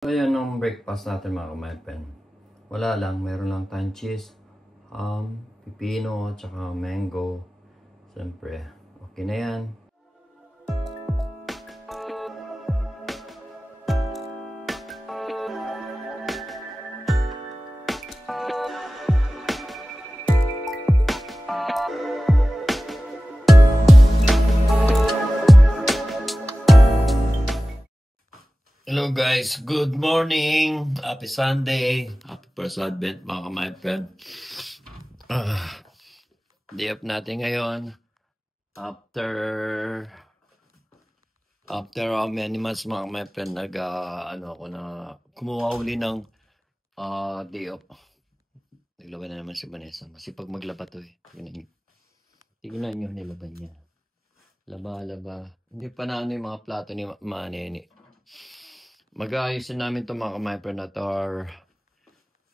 Ayan ang breakfast natin mga kamaipen. Wala lang, meron lang tayong cheese, pipino, tsaka mango. Siyempre, okay na yan. Hello guys, good morning! Happy Sunday! Happy first Advent mga kamaipen. Day off natin ngayon. After many months mga kamaipen, kumuha uli ng day off. Naglaban na naman si Vanessa. Masipag maglaba to eh. Tingnan nyo, nilaban niya. Laba. Hindi pa na yung mga plato ni Maneni. Mag-aayusin namin ito mga kamaipen na to.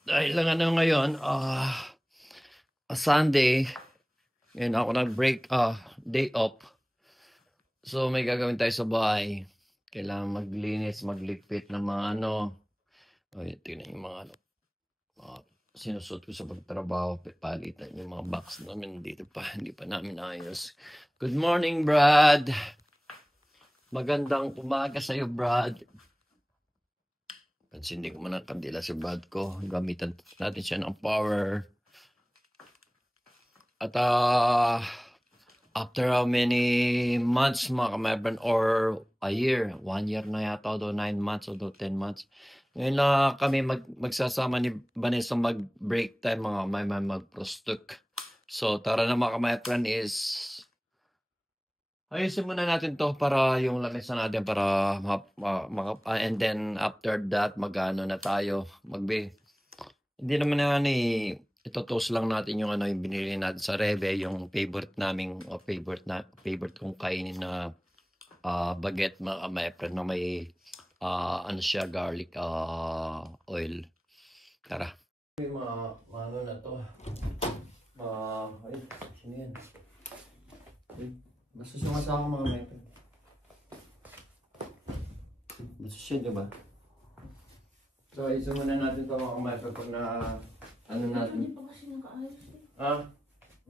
Dahil lang ngayon, Sunday, ngayon ako nag-break, day off. So may gagawin tayo sa bahay. Kailangan maglinis, magligpit ng mga tingnan yung mga sinusot ko sa pagtrabaho, palitan yung mga box namin dito pa, hindi pa namin ayos. Good morning, Brad! Magandang umaga sa'yo, Brad. Pansindi ko muna kandila si Brad ko. Gamitan natin siya ng power. At after how many months mga kamaipen, or a year, 1 year na yata, although 9 months, although 10 months. Ngayon na kami magsasama ni Vanessa mag-break time mga kamaipen, mag-prostuk. So tara na mga kamaipen is ayusin muna natin to para yung lamesa natin para and then after that magano na tayo hindi naman na ito-toast lang natin yung yung binili natin sa Reve, yung favorite naming favorite kong kainin na baguette mga kamaipen na may siya garlic oil. Tara. Mga na to. Sino yan? Basta sumasama mga kamaipen. Basta siya, diba? So, isa muna natin ito mga kamaipen pag natin. Hindi pa kasi nakaayos eh.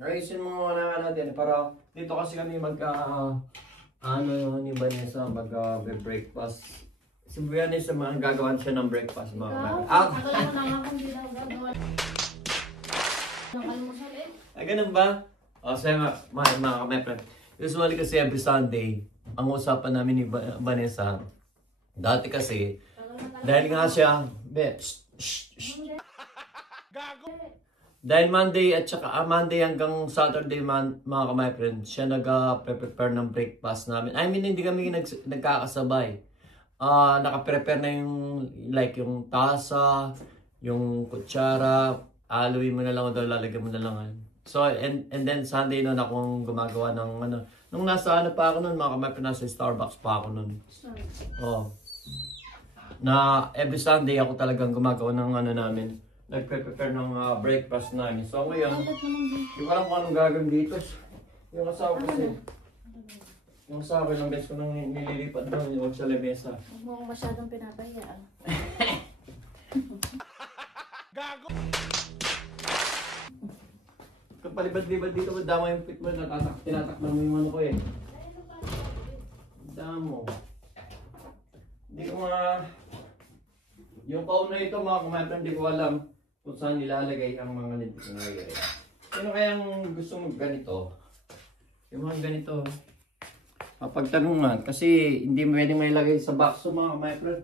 Ayusin mo muna natin para dito kasi kami ni Vanessa mag-breakfast. Si Vanessa gagawan siya ng breakfast mga kamaipen. Tagal mo naman kung di daw gagawa ng almusal eh. Ay, ganun ba? Sayo nga, mga kamaipen. Usually kasi every Sunday, ang usapan namin ni Vanessa, dati kasi, dahil nga siya, dahil Monday at saka Monday hanggang Saturday mga kamaipen, siya nag-prepare ng breakfast namin. I mean, hindi kami nagkakasabay. Naka-prepare na yung tasa, yung kutsara, aluin mo na lang o lalagyan mo na lang. So, and then Sunday noon akong gumagawa ng nung nasa pa ako noon, mga kamaipen, nasa Starbucks pa ako noon. Na every Sunday ako talagang gumagawa ng namin. Nagpe-prepare ng breakfast namin. So ngayon, hindi ko alam kung anong gagawin dito. Yung asawa kasi, yung asawa ilang beses ko nang nililipat doon, yung sa lamesa. Huwag mo akong masyadong pinabayaan. Gago! Kapalibad-libad dito, dama yung pit mo, tinatakpan mo yung ko eh. Damo. Hindi ko yung kauna ito mga kamaipen, hindi ko alam kung saan nilalagay ang mga nito. Sino kayang gusto mag ganito? Yung mga ganito. Mapagtanungan, kasi hindi pwedeng may lagay sa box mga kamaipen.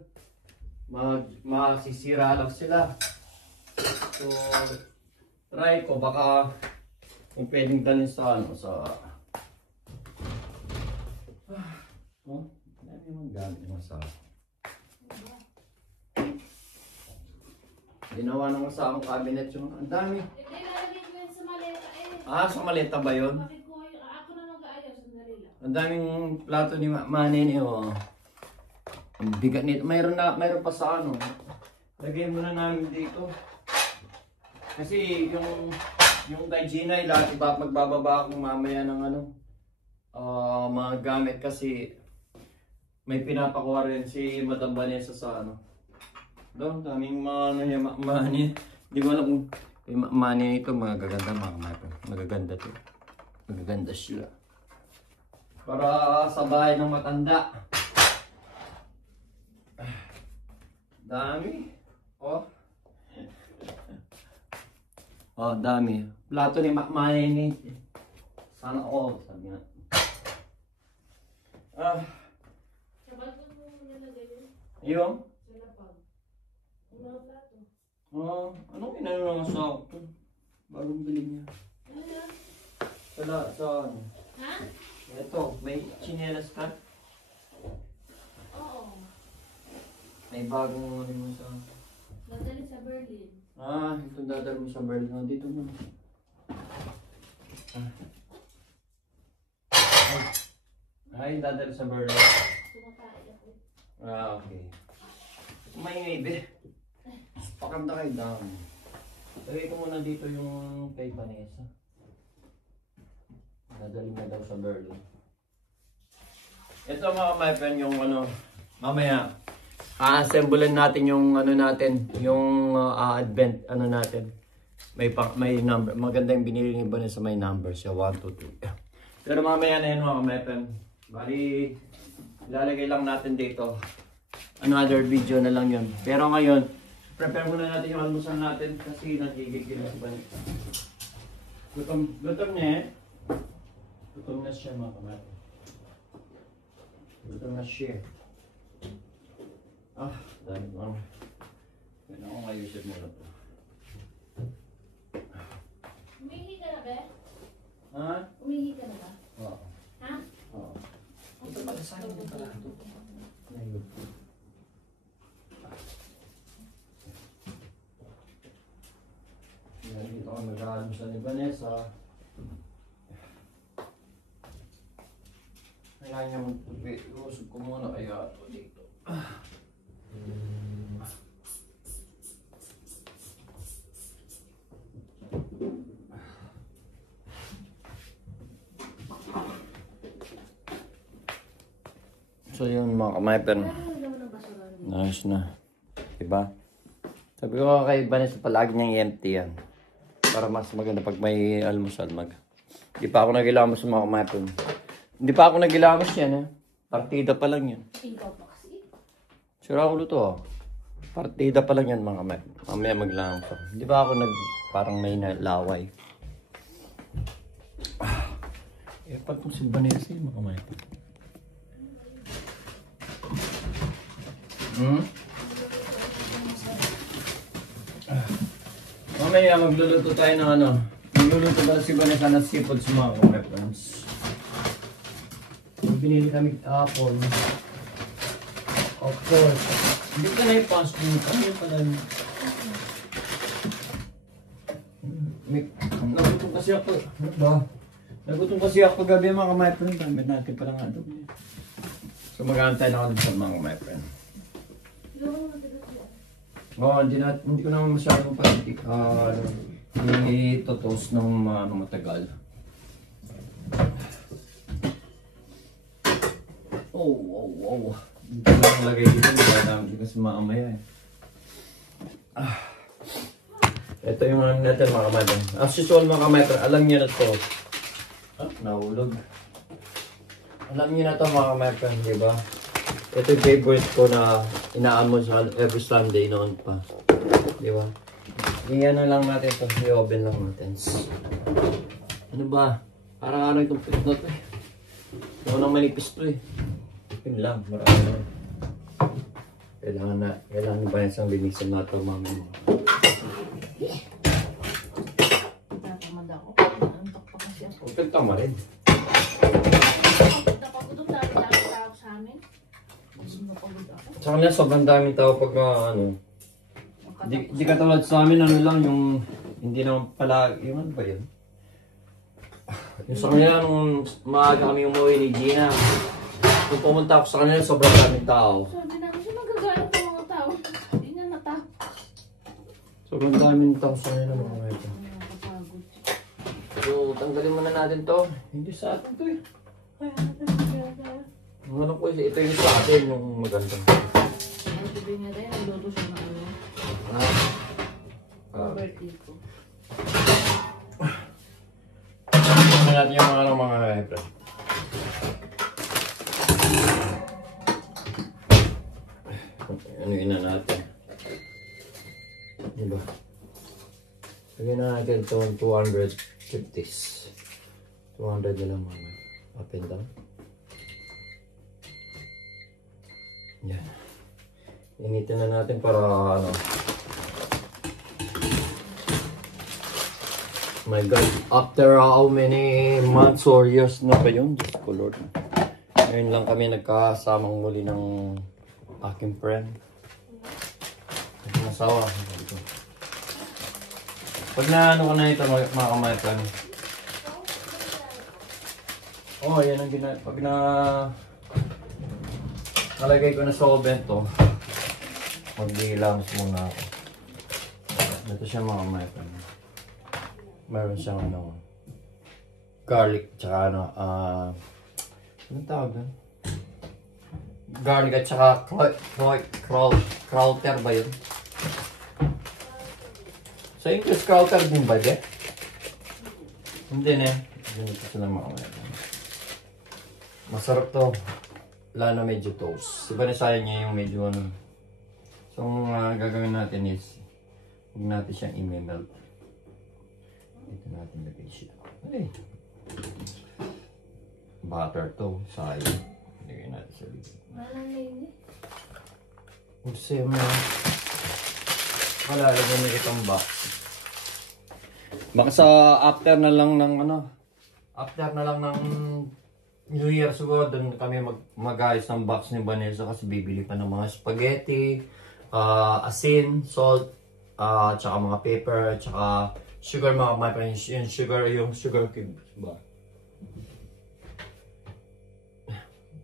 Masisira lang sila. So, try ko, baka kung pwedeng dalhin sa dami yung gamit mo sa ginawa ng sa akong cabinet yung ang dami. Ilalagay ko yan sa maleta eh. Sa maleta ba yun? Bakit ko ako na mag-aayos, sandali lang. Ang daming plato ni Manini ang bigat nito. Mayroon pa sa lagay mo na namin dito. Kasi yung kay Gina, magbababa akong mamaya ng mga gamit kasi may pinapakuha rin si Madam Vanessa sa Doon, daming mga ano niya, money. Di ba alam kung yung money ito, magaganda mga kamay. Magaganda to. Magaganda sila. Para sa bahay ng matanda. Dami. Oh. Oh, dami. Plato ni Macmani ni. Sana all. Sabi nga. Sa balkon mo nilagay yun? Yung? Sa lapag. Ang mga plato. Anong inano nga sa ako? Bagong bili niya. Ano yan? Sa ano? Ha? Ito, may chinelas ka? Oo. May bagong ano mo sa... Nadali sa Berlin. Ito dadal mo sa Berlin. Dito mo. Ay, dadal sa Berlin. Tumatae ako. Okay. May maybe. Pakanda kayo down. Lagay ko muna dito yung kay Vanessa. Dadalhin na daw sa Berlin. Ito mga my friend yung ano, mamaya a-assemblean natin yung ano natin, yung advent ano natin. May number, maganda yung binili ni Vanessa, may number siya 1, 2, 3. Pero mamaya na yun mga my friend. Bali, ilalagay lang natin dito. Another video na lang yun. Pero ngayon, prepare muna natin yung almusal natin kasi nagigigil na si Vanessa. Gutom niya eh. Gutom na siya mga kamay. Gutom na siya. Dami mo. Kaya akong ayusin mo na ito. Umihi ka na ba? Ha? Umihi ka na ba? Oo. Ha? Oo. Ito pala sa akin yung pala. Ngayon. Dito ako nag-aalmusal ni Vanessa. Kailangan niya magtupi. Iusog ko muna kaya ito dito. So yun mga kamaypen. Nice na. Diba? Sabi ko kay Vanessa palagi niyang empty yan. Para mas maganda pag may almusal Hindi pa ako nagilamos mga kamaypen. Hindi pa ako nagilamos yan eh. Partida pa lang yan. Ikaw pa kasi. Sura ulo to oh. Partida pa lang yan mga kamaypen. Mamaya maglamos ako. Hindi pa ako parang may nalaway. Pag kung si Vanessa yung mga kamaypen. Mamaya magluluto tayo ng ano. Magluluto pala si Vanessa ng seafood sa mga ka-friends. Binili kami apple. Of course. Hindi ka na i-pass mo. Ano pala yun? Nagutom kasi ako. Ano ba? Nagutom kasi ako gabi mga ka-friends. Damit natin pala nga ito. So mag-aantay na ako sa mga ka-friends. Hindi ko naman masyadong i-toast ng matagal. Oh. Hindi ko lang lagay dito. Hindi kasi maamaya eh. Ito yung ano natin mga kamaytan. As usual mga kamaytan, alam niyo na to. Nahulog. Alam niyo na to mga kamaytan, di ba? Ito yung favorite ko na inaamon sa every Sunday noon pa. Di ba? Iyan na lang natin ito. I-oven lang natin. Ano ba? Parang ano itong pit na ito eh. Ito nang manipis ito eh. Yun lang. Marami naman. Kailangan ba yung isang linisin na ito mami mo? Tatamad ako. Naantok pa kasi ako. Huwag kang tama rin. Napagod ako dami tao sa amin. Napagod ako. Sa kanya sobrang daming tao pag ano. Di katulad sa amin ano lang yung hindi naman pala yung ano ba yun? Yung sa kanila nung maaga kami umuwi ni Gina. Kung pumunta ako sa kanila sobrang daming tao. Sabi na kasi magagalit ng mga tao. Hindi na natapos. Sobrang daming tao sa kanila mga ito. Nakakapagod. So tanggalin muna natin to. Hindi sa atin to eh. Kaya natin magagalit. Ano ko ito yung sa atin yung maganda. Ang sabi nga tayo, nagluto siya na ano. dito. Tignan natin yung mga hepre. Ano yun na natin? Diba? Lagyan na natin ito 250s. 200 na lang mga up and down. Yan. Initin na natin para ano. My God, after how many months or years na ba yun? Diyos ko Lord. Ngayon lang kami nagkasamang muli ng aking friend. Masawa. Pag na ano ko na ito mga kamay friend. Oh, yan ang pag na nalagay ko na sa oven to, mag-dilams muna ako. Ito siya mga kamay friend. Meron siyang ano, garlic tsaka ano, anong tawag doon? Garlic at saka krauter ba yun? Sa English, krauter din ba yun? Hindi na. Ganito sila mga. Masarap to. Lalo na medyo toast. Iba na sayang niya yung medyo ano. So, ang gagawin natin is, huwag natin siyang i-melt. Ito natin lagay siya. Ay. Butter to. Sayang. Lagay natin sa likod. Malamig. Kasi mo. Wala, lagyan niyo itong box. Baka sa after na lang ng ano. After na lang ng New Year siguro, doon kami mag-ayos ng box ni Vanessa kasi bibili pa ng mga spaghetti, asin, salt, tsaka mga pepper, tsaka sugar mga kapatid. Yung sugar cubes ba?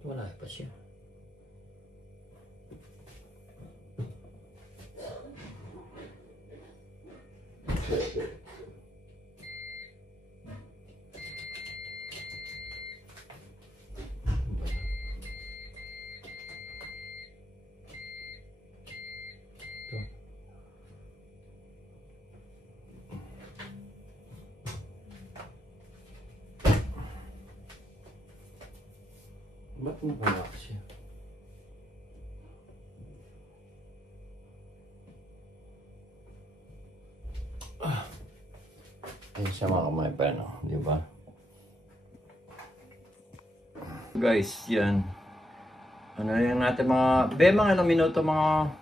Wala pa siya. Ba't nakanak siya? Ayun siya mga kamay pa, no? Di ba? Guys, yan. Ano yan natin mga ilang minuto, mga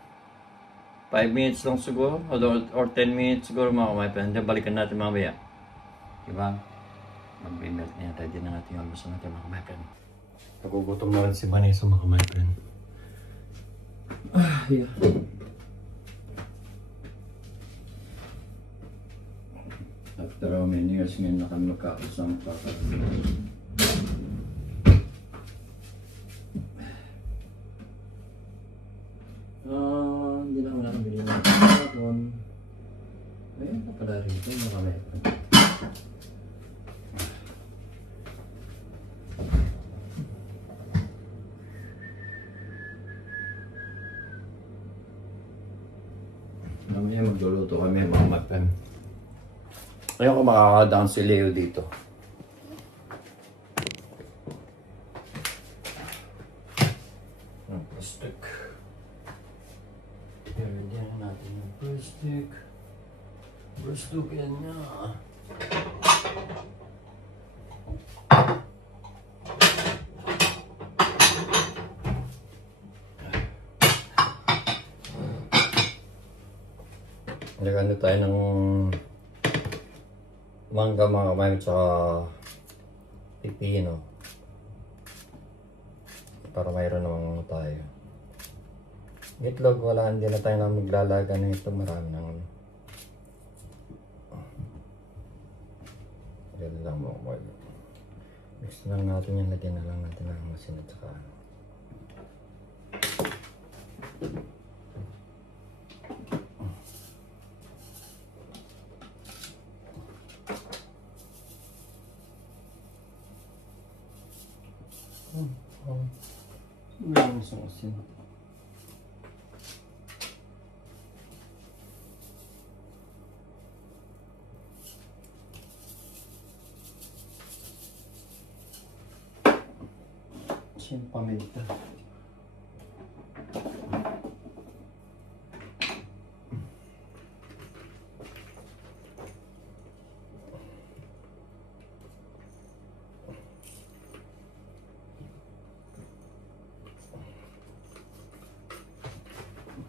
5 minutes lang siguro, or 10 minutes siguro mga kamay pa. Then balikan natin mamaya. Di ba? Mag-melt niya. Ready na natin yung almusal natin mga kamay pa. Nagugutom na rin si Vanessa mga kamay pa. Yeah. After how many years ngayon na kami magkakasama pa. Hindi na ako nakabili ng kapon. Ayun na pala rin ito mga kamay. Mamaya magluluto kami mga matpan. Ayun ko makakadaan si Leo dito. Ang plastic. Lagyan natin yung plastic. Plastic yan nga. Lagyan na tayo ng mangga mga kamay at saka pipino para mayroon naman tayo. Itlog wala, hindi na tayo na maglalaga ng ito, marami ng yan lang mo kamay. Mix lang natin yan, lagyan na lang natin ng masin at saka Wala isang asin. Kasi yung paminta.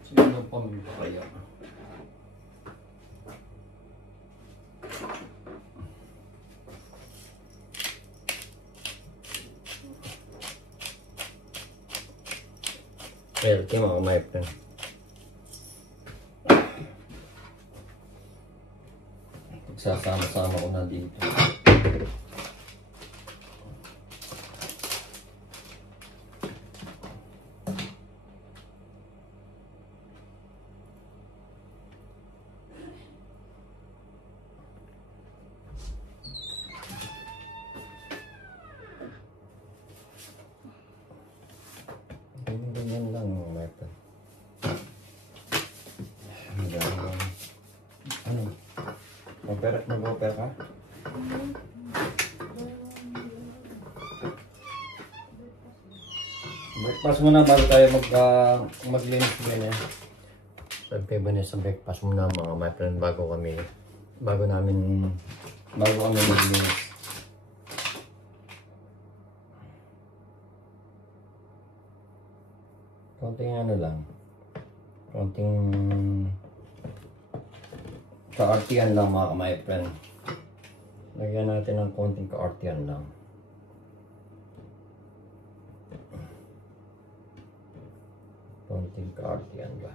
Sino yung paminta kaya? Healthy mga my friend. Magsasama-sama ko na dito. Ganyan lang mga my friend. Ano? Mag-opera ka? Breakfast muna bago tayo maglinis din eh. Sabi ba niya sa breakfast muna mga my friend bago kami maglinis. Konting ano lang. Konting kaartihan lang mga my friend. Lagyan natin ng konting kaartihan lang. Konting kaartihan ba?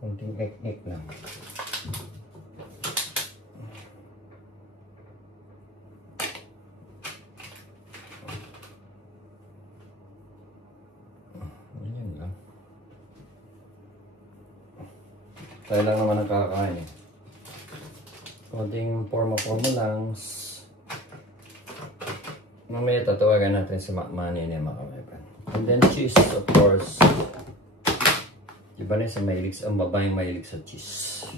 Konting ek-ek lang. Tayo lang naman ang kakain eh. Konting forma-forma lang. Mamaya tatawagan natin si Manny na mga kaibigan. And then cheese of course. Diba na sa mahilig, ang babaeng mahilig sa cheese.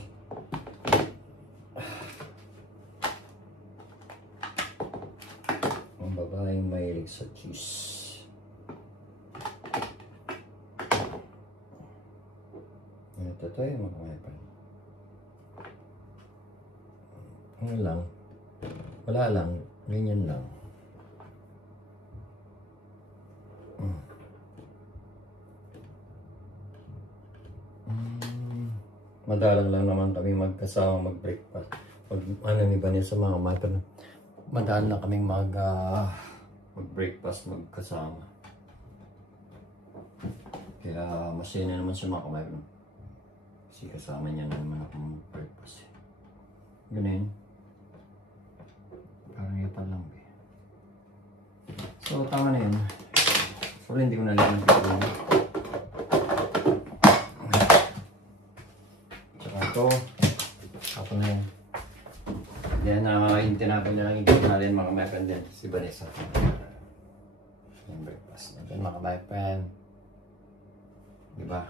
Ang babaeng mahilig sa cheese. Ito yung mga kaibigan. Ano lang. Wala lang. Ganyan lang. Madalang lang naman kami magkasama mag-breakfast. Ano ni ba niya sa mga mata. Madalang na kaming mag-breakfast magkasama. Kaya masaya na naman siya mga kaibigan. Kasi kasama niya na naman ako mag-breakfast. Ganun. Parang yapan lang eh. So tama na yun. Sorry hindi ko nalagyan ng pito. Tsaka ito. Ako na yun. Then yung tinapon na lang yung natin mga my friend din. Si Vanessa. Yung breakfast natin mga my friend. Diba?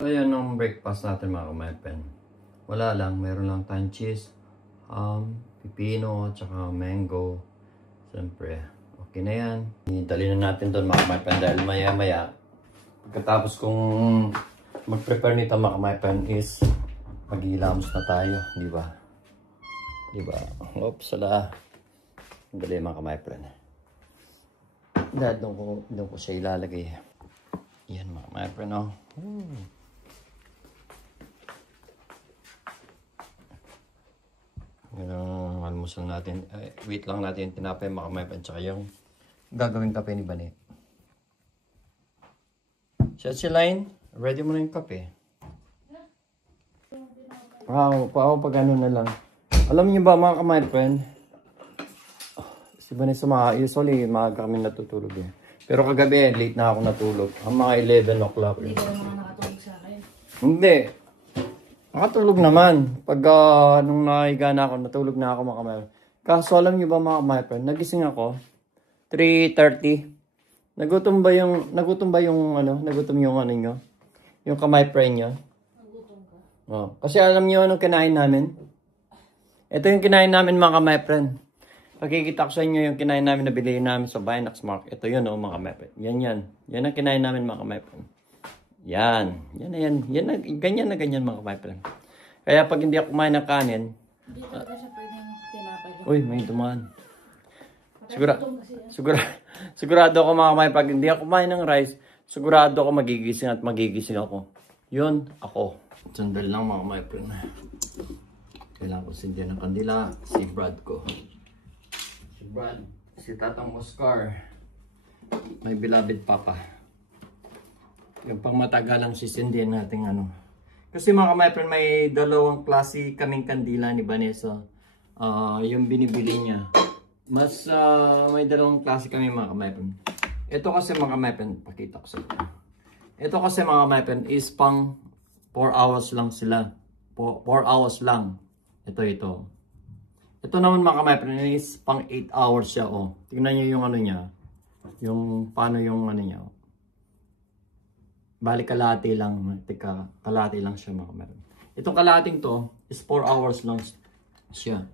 So yun ang breakfast natin mga my friend. Wala lang, meron lang tayong cheese, pipino, at saka mango. Siyempre, okay na yan. Dali na natin doon mga my friend dahil maya maya. Pagkatapos kong mag-prepare nito mga my friend is mag-ilamos na tayo, di ba? Di ba? Oops, sala. Dali mga my friend. Dahil doon ko siya ilalagay. Yan mga my friend, oh. Yung almusal natin. Wait lang natin tinapay mga my friend. Tsaka yung gagawin kape ni Banet. Si Line, ready mo na yung kape. Pao pag ano na lang. Alam niyo ba mga my friend? Si Banet usually maaga kami natutulog eh. Pero kagabi late na ako natulog. Ang mga 11 o'clock. Hindi ka naman nakatulog sa akin. Hindi. Nakatulog naman. Pag nung nahiga na ako, natulog na ako mga kamay. Kaso alam niyo ba mga my friend, nagising ako 3:30. Nagutom yung ano niyo? Yung kamay friend niyo? Nagutom ka? Oh, kasi alam niyo anong kinain namin? Ito yung kinain namin mga my friend. Pagkikita ko sa inyo yung kinain namin na bilhin namin sa Binax Mark. Ito yun mga my friend. Yan. Yan ang kinain namin mga my friend. Yan. Ganyan mga my friend. Kaya pag hindi ako kumain ng kanin. Hindi talaga siya pwedeng tinapay. Uy, may dumaan. Sigurado ako mga my pag hindi ako kumain ng rice, sigurado ako magigising ako. Yun, ako. Sandal lang mga my friend. Kailangan ko sindihan ng kandila. Si Brad ko. Si Brad. Si Tatang Oscar. My beloved papa. Yung pang matagalang sisindihan natin ano. Kasi mga my friend, may dalawang klase kaming kandila ni Vanessa. Yung binibili niya. Mas may dalawang klase kami mga my friend. Ito kasi mga my friend, pakita ko sa inyo. Ito kasi mga my friend is pang 4 hours lang sila. 4 hours lang. Ito. Ito naman mga my friend is pang 8 hours siya. Oh. Tingnan niyo yung ano niya. Yung paano yung ano niya. Balik kalahati lang. Kalahati lang siya mga my friend. Itong kalahating to is 4 hours lang siya.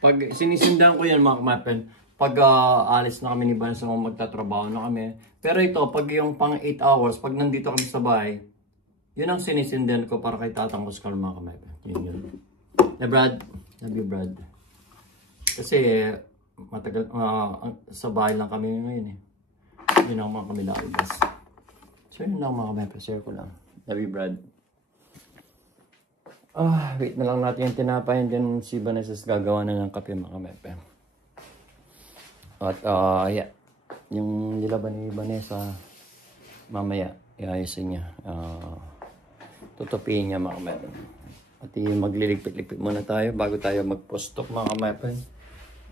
Pag sinisindahan ko yan mga my friend, pag alis na kami ni Vanessa, magtatrabaho na kami. Pero ito, pag yung pang 8 hours, pag nandito kami sa bahay, yun ang sinisindahan ko para kay Tatang Oscar mga my friend. Yun. Brad, love you Brad. Kasi matagal sa bahay lang kami ngayon eh. Yun ang mga kami nakibas. So yun lang mga kapatid, share ko lang. Love you Brad. Wait na lang natin yung tinapay and then si Vanessa gagawa na ng kape mga kapatid. At yeah, yung nilaban ni Vanessa mamaya iayusin niya. Tutupiin niya mga kapatid. At magliligpit-ligpit muna tayo bago tayo mag-post-stock mga kapatid.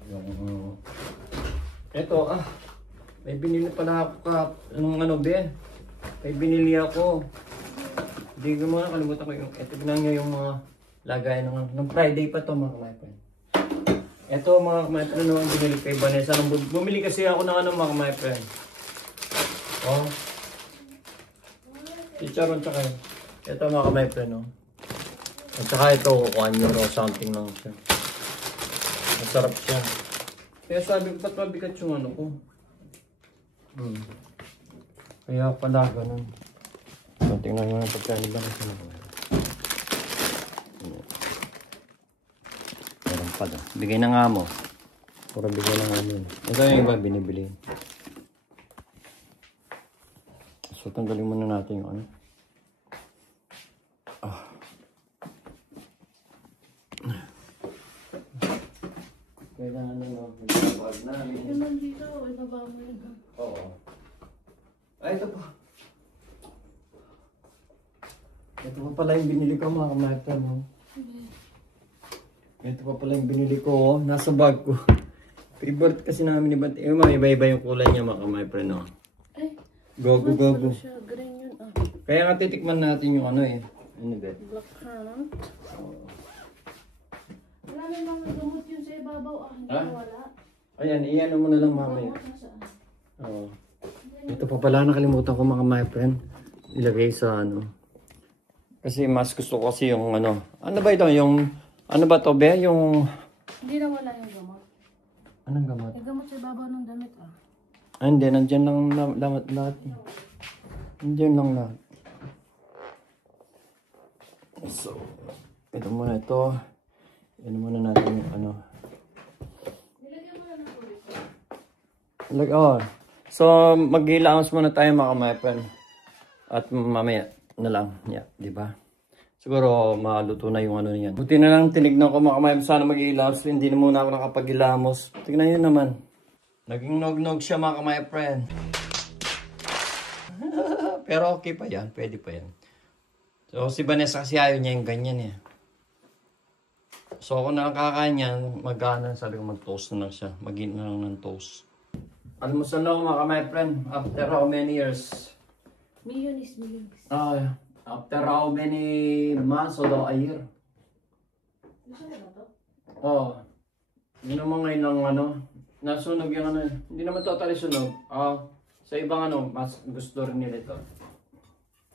Yung eto may binili pala ako ano be. May binili ako. Hindi ko muna kalimutan ko yung eto lang yung mga lagay ng Friday pa to mga kapatid. Eto mga kapatid naman binili kay Vanessa. Bumili kasi ako ng mga kapatid. Oh. Chicharon tsaka ito mga kapatid no. At saka ito, 1 euro something lang siya. Masarap siya. Kaya sabi ko, ba't mabigat yung ano ko? Kaya pala ganun. So, tingnan mo yung pagkain lang kasi naman. Meron pa doon. Bigay na nga mo. Pura bigay na nga mo. Ito yung iba binibili. So, tanggalin muna natin yung ano. Kailangan na magpapag namin. Ito man dito, ibaba mo yun. Oo. Ay, ito pa. Ito pa pala yung binili ko mga kamata, no? Ito pa pala yung binili ko, nasa bag ko. Favorite kasi namin ni Bante. Iba-iba yung kulay niya mga kamay, no? Ay, Gogo. siya, green yun Kaya nga titikman natin yung ano eh. Ano ba? Black currant. Wala namang gamot yun sa ibabaw hindi wala. Ayan, iyan mo na lang mamaya. Oo. Ito pa pala, nakalimutan ko mga my friend. Ilagay sa ano. Kasi mas gusto ko kasi yung ano. Ano ba ito? Yung, ano ba to be? Yung... Hindi na wala yung gamot. Anong gamot? Yung gamot sa ibabaw ng damit Hindi, nandyan lang lahat. Nandyan lang lahat. So, ito muna ito. Yan muna natin yung ano. Nilagyan mo na ng tubig. So, mag-ilangos muna tayo mga my friend. At mamaya na lang. Yeah, di ba? Siguro maluto na yung ano niyan. Buti na lang tinignan ko mga my friend. Sana mag-ilangos. Hindi na muna ako nakapag-ilamos. Tignan nyo naman. Naging nog-nog siya mga my friend. Pero okay pa yan. Pwede pa yan. So, si Vanessa kasi ayaw niya yung ganyan eh. So, ako na kakain yan, magana, sabi ko mag-toast na lang siya. Mag-in na lang ng toast. Almusal na ako mga my friend. After how many years? Millions. After how many months o a year? Gusto mo ba to? Oo. Hindi naman ngayon lang ano. Nasunog yung ano. Hindi naman totally sunog. Sa ibang ano, mas gusto rin nila ito.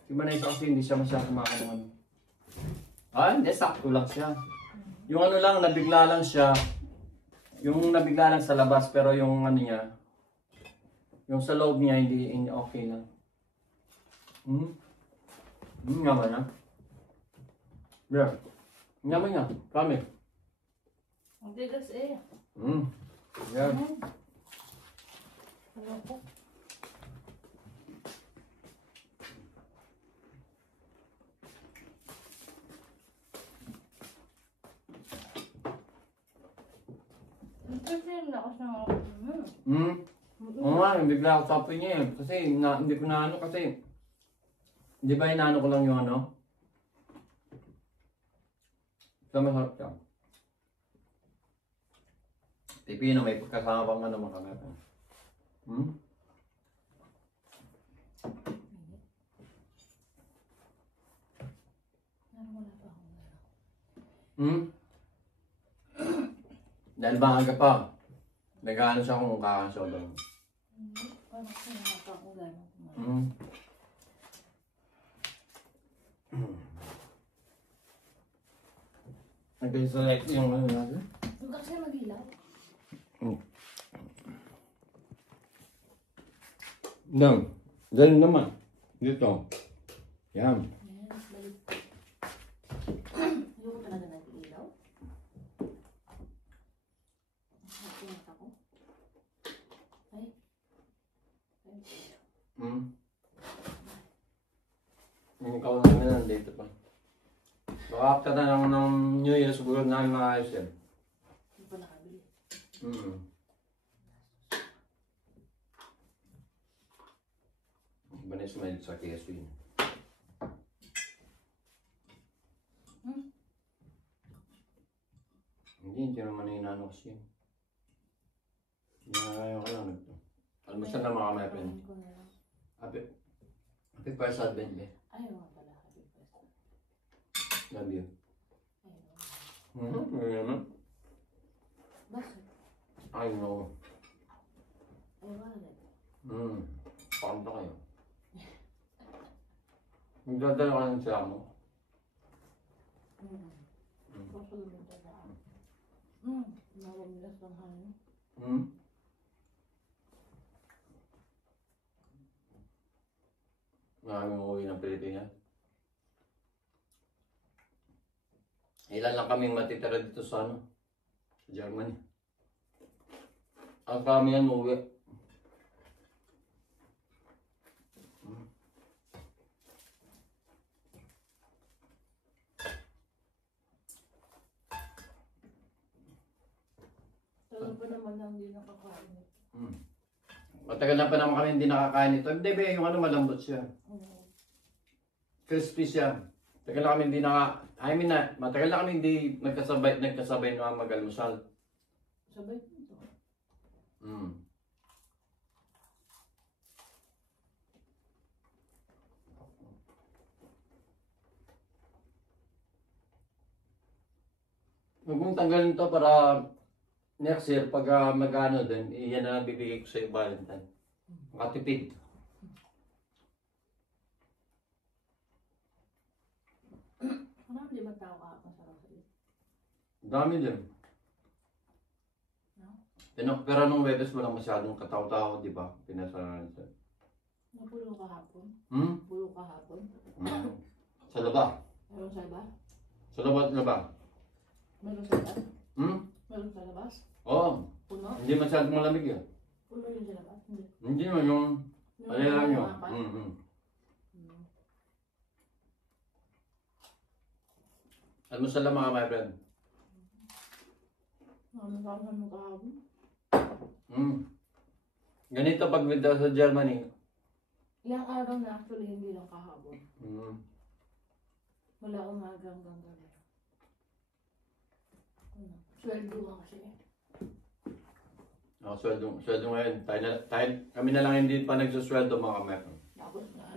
Iba na isa kasi hindi siya masyadong kumakain ng ano. Ah, hindi, sakto lang siya. Yung ano lang, nabigla lang siya. Yung nabigla lang sa labas, pero yung ano niya, yung sa loob niya, hindi okay lang. Hmm? Yaman na. Yeah. Yaman niya. Kami. Ang tigas eh. Yeah. Ano po? Kasi yung lakas ng Oo nga, bigla ako sabi niya eh. Kasi hindi ko na ano kasi. Di ba inaano ko lang yung ano? Sa masarap siya. Pipino, may kasama pang ano mga kamera. wala pa akong Dahil maaga pa. Nag-ano siya kung kakasyo doon. Parang wala pa akong gano'n. Nag-select yung ano natin. Yung kasi mag-ilaw. Ganun naman. Dito. Yan. Yes, balik. Ayoko talaga nag-ilaw. Nakapinat ako. Ay. Ikaw na nandito pa. Baka after na lang ng New Year, siguro namin maayos yan. Hindi pa nakabili. Iba na yung smile sa keso yun. Hindi naman na inano kasi yun. Ayaw ka lang nito. Almusal na mga kamay friend. Happy first advent eh. Ayaw nga pala. Happy first. Love you. Ayaw. Ayaw naman. Bakit? I know. Ayaw nga rin. Pakanta kayo. Magdadala ka ng siya mo. Pasalubong talaga. Nawamilas ng hangin. Maraming uuwi ng Pilipinas. Ilan lang kaming matitira dito sa ano? Sa Germany. Ang kami yan uuwi. Tagal pa naman na hindi nakakain. Matagal na pa naman kami hindi nakakain ito. Hindi ba yung ano malambot siya. Crispy siya. Matagal na kami hindi matagal na kami hindi nagkasabay na mag-almusal. Sabay po ito. Huwag mong tanggalin ito para next year, pag mag-ano din, iyan na lang bibigay ko sa iyo Valentine. Makatipid. Marami di ba tao kahapon sa Rosary? Dami din. No? Pero nung Webes walang masyadong kataw-tao, di ba? Pinasaran siya. Napulo kahapon? Pulo kahapon? Sa laba? Meron sa iba? Sa laba? Meron sa iba? Meron sa labas? Oo. Puno? Hindi masyadong malamig yan. Puno yun sa labas? Hindi. Hindi mo yung alilang nyo. Almusal lang mga my friend. Nakakasama mo kahapon? Ganito pag winter sa Germany. Ilang araw na actually hindi lang kahapon. Wala umaga hanggang gabi. Sweldo ka kasi eh. Sweldo ngayon. Kami na lang hindi pa nagsusweldo mga my friend. Tapos na,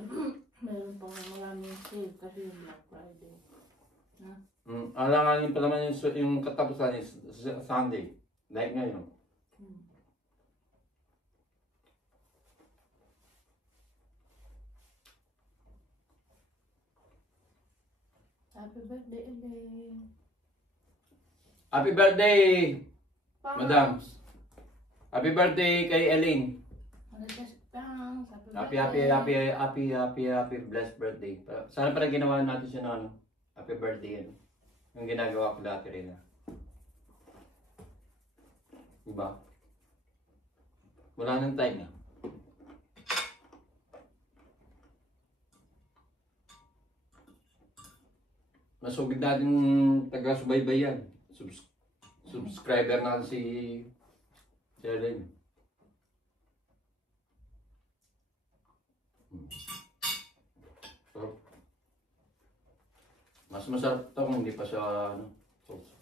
meron pa maraming sale kasi yung Black Friday. Ha? Alanganin pa naman yung katapusan is Sunday. Like ngayon. Happy birthday, Elaine. Happy birthday, Pangs. Madam. Happy birthday kay Elaine. Marites Pangs. Happy blessed birthday. Sana pala ginawa natin siya ng ano, happy birthday yan. Yung ginagawa ko dati rin. Diba? Wala nang time na. Nasugid natin taga-subaybay yan. Subscriber na si Ellen. So, mas masarap ito kung hindi pa siya ano, sauce.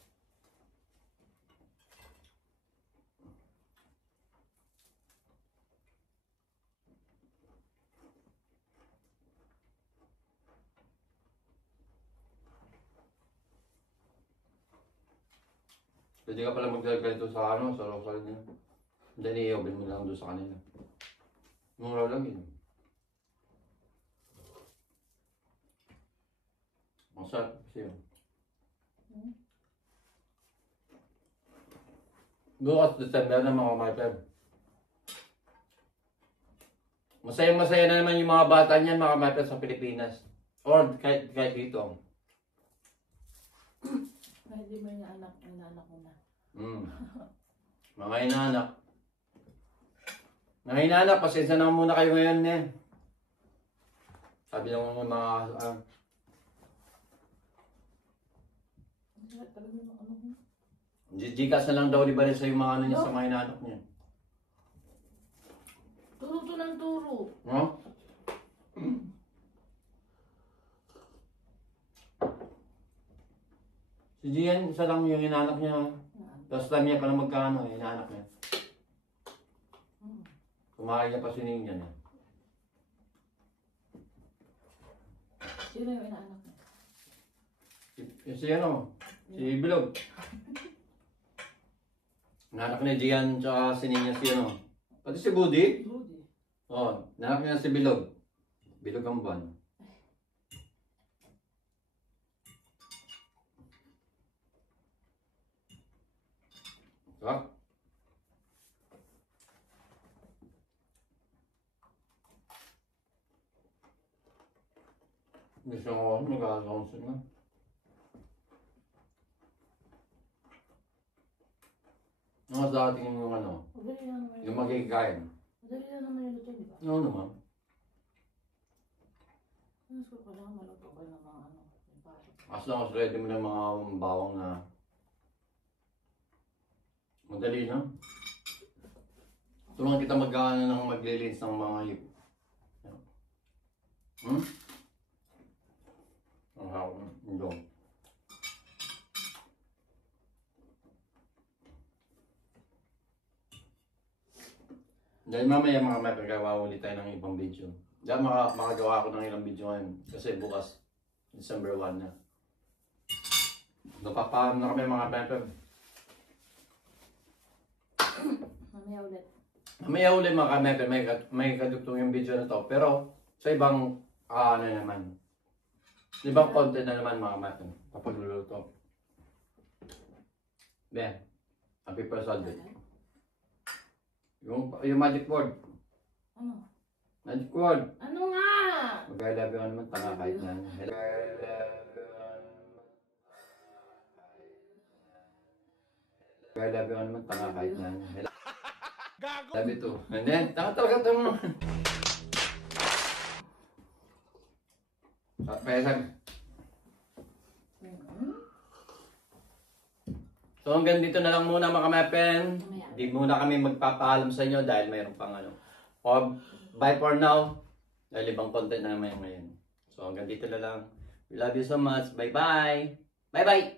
Pwede ka pala magdagdag sa ano, sa rosal niya. Then i-open mo lang doon sa kanila. Mura lang yun. Masarap kasi yun. Bukas December na mga kapatid. Masaya-masaya na naman yung mga bata niyan mga kapatid sa Pilipinas. Or kahit dito. Kahit di ba yung anak mo na. Mga inaanak. Mga inaanak, pasensya na muna kayo ngayon eh. Sabi lang mga Gcash na lang daw di ba sa yung mga ano niya sa mga inaanak niya. Turo to ng turo. No? Si Gian, isa lang yung inaanak niya. Last time niya pa na magkano, inaanak niya. Kumain niya pa si Ning niya. Sino yung inaanak niya? Si ano, si Bilog. Inaanak niya Gian, tsaka si Ning niya si ano. Pati si Budi. Rudy. Oo, inaanak niya si Bilog. Bilog ang buwan. Sarap. Hindi siya ako nag-aasawsin na. Mga sa ating yung ano, Madali lang naman yung magkikain. Madali lang naman yung luto, di ba? Oo naman. Mas ko pa lang maluto ko ng mga ano. Yung pasok. As long as ready mo ng mga bawang na madali na. Tulungan kita mag-ano ng maglilins ng mga hip. Ang hawak na. Hindi. Dahil mamaya mga may paggawa ulit tayo ng ibang video. Dahil makagawa ko ng ilang video ngayon. Kasi bukas, December 1 na. Napapaham na kami mga pepper. Mamaya ulit. Mamaya ulit mga kamepe, may kadugtong yung video na to. Pero sa ibang ano naman. Ibang content na naman mga kamepe. Papagluluto. Ben, happy birthday. Yung magic word. Ano? Magic word. Ano nga? Mag-I love you naman tanga kahit na. I love you naman tanga kahit na. Gago! Sabi to. And then, tanga talaga ito mo. Sa pesag. So hanggang dito na lang muna mga kamepen. Hindi muna kami magpapaalam sa inyo dahil mayroon pang ano. O, bye for now. Dahil ibang content na naman ngayon. So hanggang dito na lang. We love you so much. Bye bye. Bye bye.